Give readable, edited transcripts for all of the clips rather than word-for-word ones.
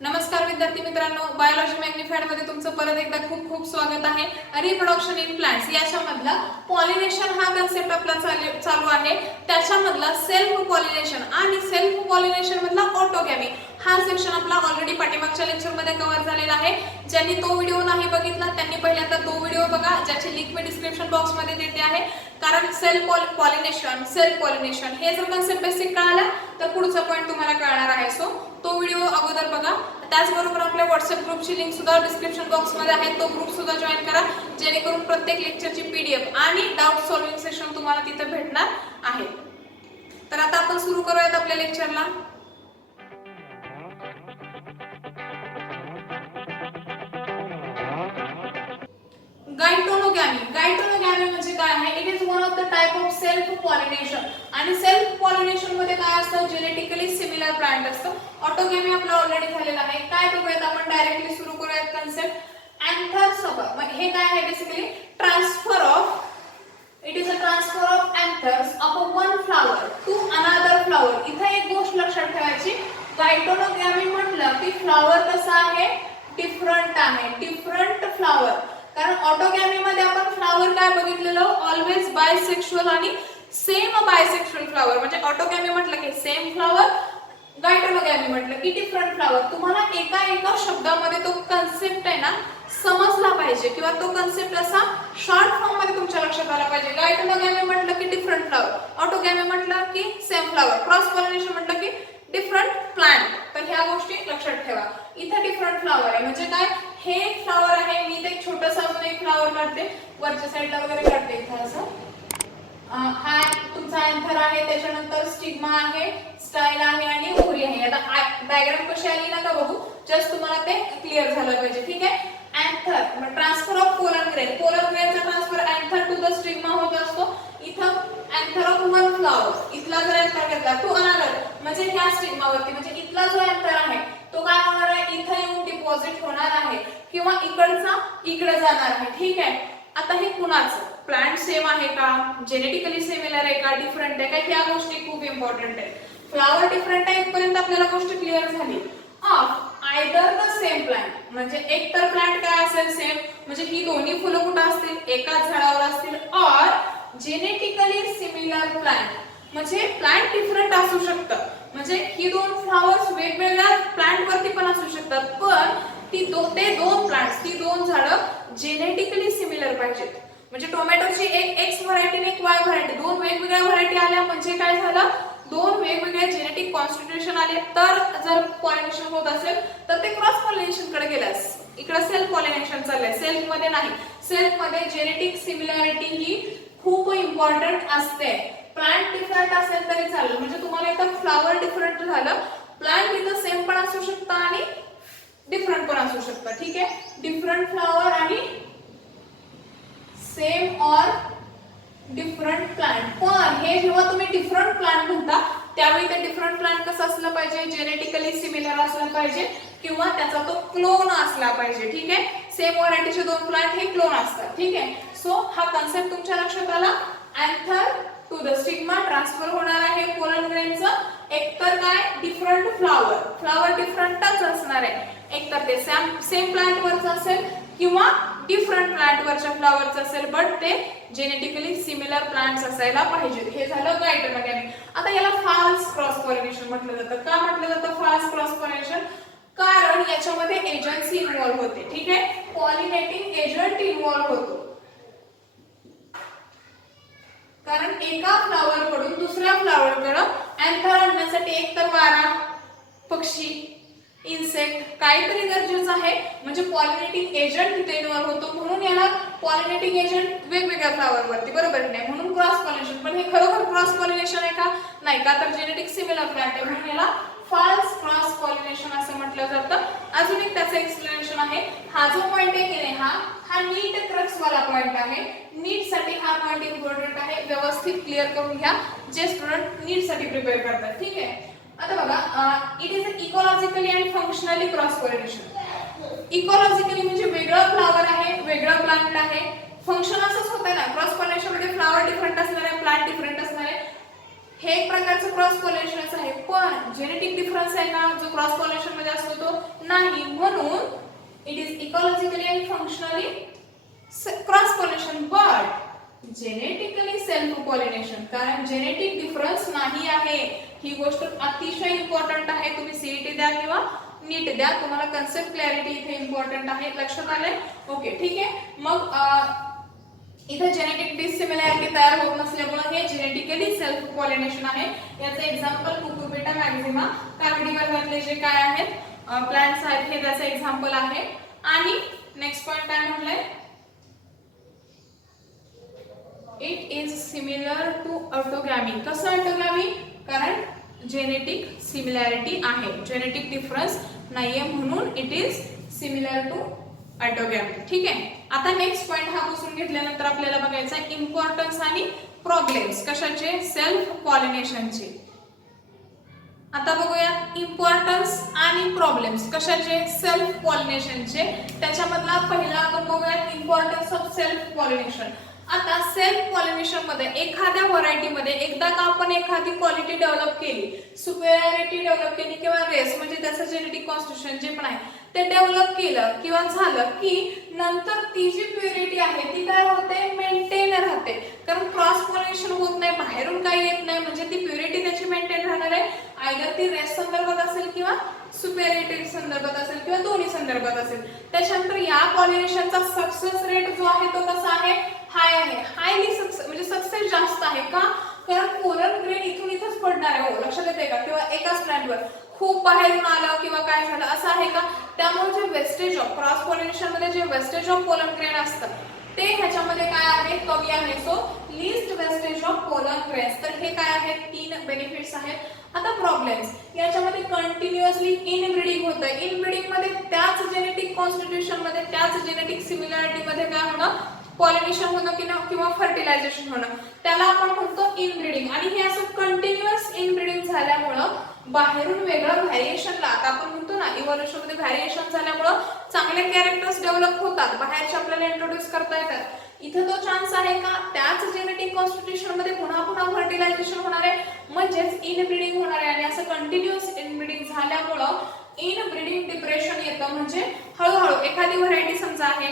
नमस्कार विद्यार्थी मित्रांनो, बायोलॉजी मॅग्निफाइड मध्ये तुमचं परत एकदा खूप खूप स्वागत आहे. रिप्रोडक्शन इन प्लांट्स याच्यामधला पॉलिनेशन हा कन्सेप्ट आपला चालू आहे. त्याच्यामधला सेल्फ पॉलिनेशन आणि सेल्फ पॉलिनेशन मधला ऑटोगॅमी हा सेक्शन आपला ऑलरेडी पाठीमागच्या लेक्चर मध्ये कव्हर झालेला आहे. ज्यांनी तो व्हिडिओ नाही बघितला त्यांनी पहिल्यांदा तो व्हिडिओ बघा, ज्याची लिंक मी डिस्क्रिप्शन बॉक्स मध्ये देते आहे. कारण सेल्फ पॉलिनेशन हे जर कन्सेप्ट बेसिक कळाला तर पुढचा पॉइंट तुम्हाला कळणार आहे. सो तो व्हिडिओ अगोदर बघा. त्याचबरोबर आपल्या व्हॉट्सअप ग्रुपची लिंक सुद्धा डिस्क्रिप्शन बॉक्स मध्ये आहे. तो ग्रुप सुद्धा जॉईन करा, जेणेकरून प्रत्येक लेक्चरची पीडीएफ आणि डाऊट सॉल्व्हिंग सेशन तुम्हाला तिथे भेटणार आहे. तर आता आपण सुरू करूयात आपल्या लेक्चरला. गायटोनोगॅमी म्हणजे काय आहे? It is one of the type of self pollination. आणि सेल्फ पॉलिनेशन मध्ये काय असतं? जेनेटिकली सिमिलर प्लांट असतं. ऑटोगॅमी आपला ऑलरेडी झालेला आहे. काय बघूयात आपण, डायरेक्टली सुरू करूयात कन्सेप्ट. अँथर्स हे काय आहे? Basically transfer of, it is a transfer of anthers of one flower to another flower. इथे एक गोष्ट लक्षात ठेवायची, गायटोनोगॅमी म्हटलं की फ्लावर कसा आहे? डिफरंट आहे, डिफरंट फ्लावर. कारण ऑटोगॅमी मध्ये आपण फ्लावर काय बघितलेलं? ऑलवेज बायसेक्शुअल आणि सेम बायसेक्शुअल फ्लावर. म्हणजे ऑटोगॅमी म्हटलं की सेम फ्लावर, गायटोनोगॅमी म्हटलं की डिफरंट फ्लावर. तुम्हाला एका शब्दामध्ये तो कन्सेप्ट आहे ना समजला पाहिजे, किंवा तो कन्सेप्ट असा शॉर्ट फॉर्म मध्ये तुमच्या लक्षात आला पाहिजे. गायटोनोगॅमी म्हटलं की डिफरंट फ्लावर, ऑटोगॅमी म्हटलं की सेम फ्लावर, क्रॉस पॉलिनेशन म्हटलं की डिफरंट प्लांट. तर ह्या गोष्टी लक्षात ठेवा. इथे डिफरंट फ्लावर आहे म्हणजे काय? हे एक फ्लावर आहे. मी इथे छोटासा अजून एक फ्लावर काढते, वरच्या साईडला वगैरे काढते इथे असं. हा तुमचा अँथर आहे, त्याच्यानंतर स्टिग्मा आहे, स्टाईल आहे आणि ओव्हरी आहे. आता डायग्राम कशी आली नका बघू, जस्ट तुम्हाला ते क्लिअर झालं पाहिजे. ठीक आहे. Anther transfer of pollen grain, pollen ग्रेनचा transfer anther to the stigma होत असतो. इथं अँथर ऑफ वन फ्लावर, इथला जर अँथर घेतला टू अनदर म्हणजे ह्या स्टिग्मावरती, म्हणजे इथला जो अँथर आहे तो काय होणार आहे? इथं येऊन डिपॉझिट होणार आहे, किंवा इकडचा इकडे जाणार आहे. ठीक आहे. आता हे कुणाचं? प्लांट सेम आहे का? जेनेटिकली सिमिलर आहे का? डिफरंट आहे का? ह्या गोष्टी खूप इम्पॉर्टंट आहेत. फ्लावर डिफरंट आहे इथपर्यंत आपल्याला गोष्ट क्लिअर झाली. Of either the same plant म्हणजे एक तर प्लांट काय असेल? सेम, म्हणजे ही दोन्ही फुलं कुठं असतील? एकाच झाडावर असतील. ऑर जेनेटिकली सिमिलर प्लांट म्हणजे प्लांट डिफरंट असू शकतं. म्हणजे ही दोन फ्लावर्स वेगवेगळ्या प्लांट वरती पण असू शकतात, पण ते दोन प्लांट्स, ती दोन झाडं जेनेटिकली सिमिलर पाहिजेत. म्हणजे टोमॅटोची एक एक्स व्हरायटी आणि एक वाय व्हरायटी, दोन वेगवेगळ्या व्हरायटी आल्या म्हणजे काय झालं? दोन वेगवेगळे जेनेटिक कॉन्स्टिट्यूशन आले. तर जर पॉलिनेशन होत असेल तर ते क्रॉस पॉलिनेशन कडे गेल्यास. इकडे सेल्फ पॉलिनेशन चाललंय, सेल्फ मध्ये नाही. सेल्फ मध्ये जेनेटिक सिमिलॅरिटी ही खूप इम्पॉर्टंट असते. प्लांट डिफरंट असेल तरी चालेल, म्हणजे तुम्हाला इथं फ्लावर डिफरंट झालं, प्लांट इथं सेम पण असू शकतं आणि डिफरंट पण असू शकतं. ठीक आहे. डिफरंट फ्लावर आणि सेम ऑर डिफरंट प्लांट. पण हे जेव्हा तुम्ही डिफरंट प्लांट म्हणता त्यावेळी ते डिफरंट प्लांट कसं असलं पाहिजे? जेनेटिकली सिमिलर असलं पाहिजे, किंवा त्याचा तो क्लोन असला पाहिजे. ठीक आहे. सेम व्हरायटीचे दोन प्लांट हे क्लोन असतात. ठीक आहे. सो हा कन्सेप्ट तुमच्या लक्षात आला. Anther to the stigma transfer होणार आहे पोलन ग्रेनचं. एकतर काय? डिफरंट फ्लावर, फ्लावर डिफरंटच असणार आहे. एकतर ते सेम प्लांट वरचं असेल किंवा डिफरंट प्लांट वरच्या फ्लावरचं असेल, बट ते जेनेटिकली सिमिलर प्लांट्स असायला पाहिजेत. हे झालं गायटोनोगॅमी. आता याला फाल्स क्रॉस पॉलिनेशन म्हटलं जातं. का म्हटलं जातं फाल्स क्रॉस पॉलिनेशन? कारण याच्यामध्ये एजन्सी इन्व्हॉल्व होते. ठीक आहे. पॉलिनेटिंग एजंट इन्व्हॉल्व होतो. कारण एका फ्लावर कडून दुसऱ्या फ्लावर कडे अँथर आणण्यासाठी एकतर वारा, पक्षी, इन्सेक्ट काहीतरी गरजेचं आहे. म्हणजे पॉलिनेटिंग एजंट तिथे इन्व्हॉल्व होतो, म्हणून याला पॉलिनेटिंग एजंट वेगवेगळ्या फ्लावर वरती, बरोबर नाही? म्हणून क्रॉस पॉलिनेशन. पण हे खरोखर क्रॉस पॉलिनेशन आहे का? नाही. का तर जेनेटिक सिमिलर प्लांट आहे, म्हणून याला फाल्स क्रॉस पॉलिनेशन असं म्हटलं जातं. अजून एक त्याचं एक्सप्लेनेशन आहे. हा जो पॉइंट आहे की नाही, हा नीट क्रक्स वाला पॉइंट आहे. नीट साठी हा पॉइंट इम्पॉर्टंट आहे. व्यवस्थित क्लिअर करून घ्या जे स्टुडंट नीट साठी प्रिपेअर करतात. ठीक आहे. आता बघा, it is ecologically and functionally cross pollination. Ecologically म्हणजे वेगळं फ्लावर आहे, वेगळं प्लांट आहे. फंक्शन असंच होतं ना, क्रॉस पॉलिनेशन मध्ये फ्लावर डिफरंट असणार आहे, प्लांट डिफरंट असणार आहे. हे एक प्रकारचं क्रॉस पॉलिनेशनच आहे, पण जेनेटिक डिफरन्स आहे ना जो क्रॉस पॉलिनेशन मध्ये असतो तो नाही, म्हणून it is ecologically and functionally cross pollination but genetically self pollination, कारण जेनेटिक डिफरन्स नाही आहे. ही गोष्ट अतिशय इम्पॉर्टंट आहे. तुम्ही सीईटी द्या किंवा नीट द्या, तुम्हाला कन्सेप्ट क्लॅरिटी इथे इम्पॉर्टंट आहे. लक्षात आलंय? ओके, ठीक आहे. मग इथे जेनेटिक डिसिमिलॅरिटी तयार होत नसल्यामुळे हे जेनेटिकली सेल्फ पॉलिनेशन आहे. याचे एक्झाम्पल कुकुरबिटा मॅक्झिमा, काकडी वर्गातले जे काय आहेत प्लांट्स आहेत हे त्याचे एक्झाम्पल आहे. आणि नेक्स्ट पॉइंट काय म्हटलंय, इट इज सिमिलर टू ऑटोगॅमी. कसं ऑटोगॅमी? कारण जेनेटिक सिमिलॅरिटी आहे, जेनेटिक डिफरन्स नाहीये, म्हणून इट इज सिमिलर टू ऑटोगॅमी. ठीक आहे. आता नेक्स्ट पॉइंट हा पुसून घेतल्यानंतर आपल्याला बघायचा आहे इम्पॉर्टन्स आणि प्रॉब्लेम्स कशाचे, सेल्फ पॉलिनेशनचे. आता बघूया इम्पॉर्टन्स आणि प्रॉब्लेम्स कशाचे, सेल्फ पॉलिनेशनचे. त्याच्यामधला पहिला आपण बघूया इम्पॉर्टन्स ऑफ सेल्फ पॉलिनेशन. आता सेल्फ पॉलिनेशन मध्ये एखाद्या व्हरायटी मध्ये एकदा का आपण एखादी क्वालिटी डेव्हलप केली, सुपेरियरिटी डेव्हलप केली किंवा रेस म्हणजे त्याचं जेनेटिक कॉन्स्टिट्यूशन जे पण आहे ते डेव्हलप केलं किंवा झालं की नंतर ती जी प्युरिटी आहे ती काय होते, मेंटेन राहते. कारण क्रॉस पॉलिनेशन होत नाही, बाहेरून काही येत नाही, म्हणजे ती प्युरिटी त्याची मेंटेन राहणार आहे. आयदर ती रेस संदर्भात असेल किंवा सुपेरियरिटी संदर्भात असेल किंवा दोन्ही संदर्भात असेल. त्याच्यानंतर या पॉलिनेशनचा सक्सेस रेट जो आहे तो कसा आहे, हाय आहे. हायली सक्सेस म्हणजे सक्सेस जास्त आहे का, कारण पोलर ग्रेन इथून इथंच पडणार आहे. हो, लक्षात येते का? किंवा एकाच प्लांटवर खूप बाहेरून आलं किंवा काय झालं असं आहे का. त्यामुळे जे वेस्टेज ऑफ क्रॉस पॉलिनेशन मध्ये जे वेस्टेज ऑफ पोलन ग्रेन असतं ते ह्याच्यामध्ये काय आहे, कमी आहे. So least wastage of pollen grains. तर हे काय आहेत, 3 बेनिफिट्स आहेत. आता प्रॉब्लेम्स, याच्यामध्ये कंटिन्युअसली इनब्रीडिंग होतं. इनब्रीडिंग मध्ये त्याच जेनेटिक कॉन्स्टिट्यूशन मध्ये त्याच जेनेटिक सिमिलॅरिटी मध्ये काय होणं, पॉलिनेशन होणं किंवा फर्टिलायझेशन होणं, त्याला आपण म्हणतो इनब्रीडिंग. आणि हे असं कंटिन्युअस इनब्रीडिंग झाल्यामुळं बाहेरून वेगळं व्हॅरिएशनला, आता आपण म्हणतो ना इव्होल्युशन मध्ये व्हॅरिएशन झाल्यामुळं चांगले कॅरेक्टर्स डेव्हलप होतात, बाहेरचे आपल्याला इंट्रोड्यूस करता येतात. इथं तो चान्स आहे का, त्याच जेनेटिक कॉन्स्टिट्यूशन मध्ये पुन्हा पुन्हा फर्टिलायझेशन होणार आहे, म्हणजेच इनब्रीडिंग होणार आहे. आणि असं कंटिन्युअस इनब्रीडिंग झाल्यामुळं इनब्रीडिंग डिप्रेशन येतं. म्हणजे हळूहळू एखादी व्हरायटी समजा आहे,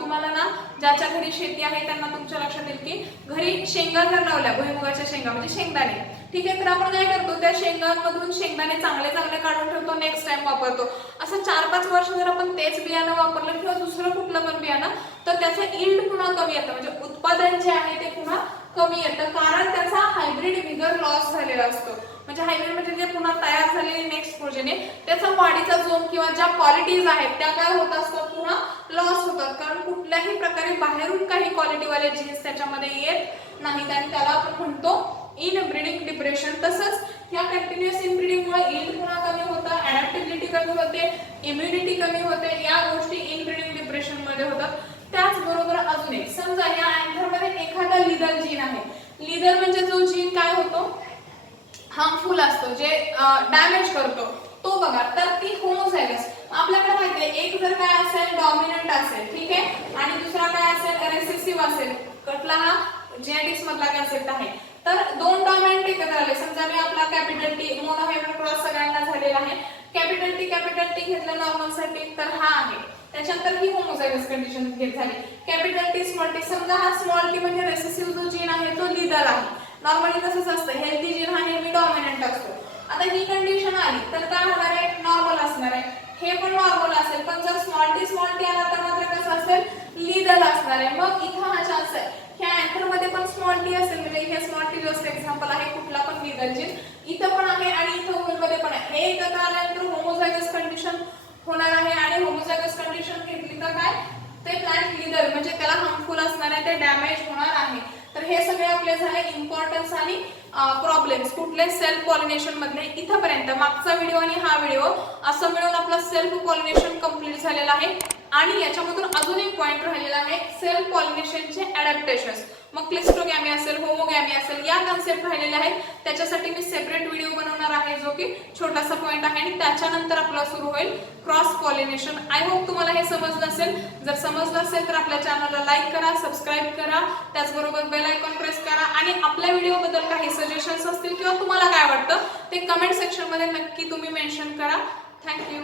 तुम्हाला ना ज्याच्या घरी शेती आहे त्यांना तुमच्या लक्षात येईल की घरी शेंगा जर लावल्या, भुईमुगाच्या शेंगा म्हणजे शेंगदाणे, ठीक आहे. तर आपण काय करतो, त्या शेंगांमधून शेंगदाणे चांगले चांगले काढून ठेवतो, नेक्स्ट टाइम वापरतो. असं 4-5 वर्ष जर आपण तेच बियाणं वापरलं किंवा दुसरं कुठलं पण बियाणं, तर त्याचं यील्ड पुन्हा कमी येतं, म्हणजे उत्पादन जे आहे ते पुन्हा कमी येतं, कारण त्याचा हायब्रिड विगर लॉस झालेला असतो. म्हणजे हायब्रिड म्हणजे जे पुन्हा तयार झालेले नेक्स्ट प्रोजेने त्याचा वाढीचा जोम किंवा ज्या क्वालिटीज आहेत त्या काय होत असतात, पुन्हा लॉस होतात. कारण कुठल्याही प्रकारे बाहेरून काही क्वालिटीवाले जीन्स त्याच्यामध्ये येत नाहीत आणि त्याला आपण म्हणतो इनब्रीडिंग डिप्रेशन. तसंच या कंटिन्युअस इनब्रीडिंगमुळे यील्ड पुन्हा कमी होतं, अडॅप्टिबिलिटी कमी होते, इम्युनिटी कमी होते, या गोष्टी इनब्रीडिंग डिप्रेशन मध्ये होतात. त्याचबरोबर अजून एक, समजा या अँथरमध्ये एखादा लीडर जीन आहे. लीडर म्हणजे जो जीन काय होतो, हार्मफुल असतो, जे डॅमेज करतो तो बघा, तर ती होमोझायगस. आपल्याकडे माहिती आहे एक जर काय असेल डॉमिनंट असेल, ठीक आहे, आणि दुसरा काय असेल रेसेसिव्ह असेल, कुठला हा जेनेटिक्स मधला कन्सेप्ट आहे. तर 2 डॉमिनंट एकत्र आले, समजा मी आपला कॅपिटल टी मोनोहायब्रिड क्रॉस सगळ्यांना झालेला आहे, कॅपिटल टी घेतलं नॉर्मल साठी, तर हा आहे. त्याच्यानंतर ही होमोझायगस कंडिशन घेत झाली, कॅपिटल टी स्मॉल टी. समजा हा स्मॉल टी म्हणजे रेसेसिव्ह जो जीन आहे तो लीडर आहे. नॉर्मली तसंच असतं, हेल्दी जीन हा नेहमी डॉमिनंट असतो. आता ही कंडिशन आली तर काय होणार आहे, नॉर्मल असणार आहे. हे पण नॉर्मल असेल, पण जर स्मॉल टी आला तर मात्र कसं असेल, लीडर असणार आहे. मग इथं हा चान्स आहे, ह्या अँथर मध्ये पण स्मॉल टी असेल, म्हणजे हे स्मॉल टी जस्ट एक्झाम्पल आहे, कुठला पण लीडर जीन इथं पण आहे आणि इथं वुमन मध्ये पण आहे. हे एकत्र आल्यानंतर होमोझायगस कंडिशन होणार आहे आणि होमोझायगस कंडिशन घेतली तर काय, ते प्लांट लीडर म्हणजे त्याला हार्मफुल असणार आहे, ते डॅमेज होणार आहे. तर हे सगळे आपले झाले इम्पॉर्टन्स आणि प्रॉब्लेम्स कुठले सेल्फ पॉलिनेशन मधले. इथपर्यंत मागचा व्हिडिओ आणि हा व्हिडिओ असं मिळून आपला सेल्फ पॉलिनेशन कंप्लीट झालेला आहे. आणि याच्यामधून अजून एक पॉइंट राहिलेला आहे, सेल्फ पॉलिनेशनचे ॲडॅप्टेशन्स. मग क्लिस्ट्रोगॅमी असेल, होमोगॅमी असेल, या कन्सेप्ट राहिलेल्या आहेत. त्याच्यासाठी मी सेपरेट व्हिडिओ बनवणार आहे जो की छोटासा पॉईंट आहे आणि त्याच्यानंतर आपला सुरू होईल क्रॉस पॉलिनेशन. आय होप तुम्हाला हे समजलं असेल. जर समजलं असेल तर आपल्या चॅनलला लाईक करा, सबस्क्राईब करा, त्याचबरोबर बेल आयकॉन प्रेस करा आणि आपल्या व्हिडिओबद्दल काही सजेशन्स असतील किंवा तुम्हाला काय वाटतं ते कमेंट सेक्शनमध्ये नक्की तुम्ही मेन्शन करा. थँक्यू.